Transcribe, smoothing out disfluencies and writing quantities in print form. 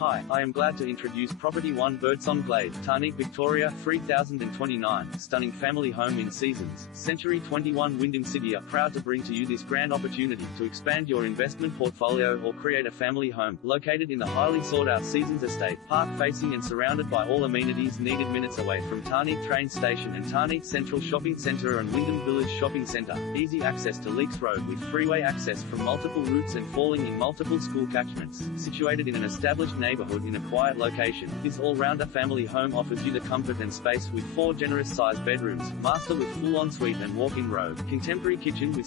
Hi, I am glad to introduce Property 1 Birdsong Glade, Tarneit, Victoria, 3029. Stunning family home in Seasons, Century 21 Wyndham City are proud to bring to you this grand opportunity to expand your investment portfolio or create a family home. Located in the highly sought-out Seasons estate, park-facing and surrounded by all amenities needed minutes away from Tarneit train station and Tarneit Central Shopping Centre and Wyndham Village Shopping Centre. Easy access to Leaks Road with freeway access from multiple routes and falling in multiple school catchments. Situated in an established neighborhood in a quiet location, this all-rounder family home offers you the comfort and space with 4 generous-sized bedrooms, master with full ensuite and walk-in robe, contemporary kitchen with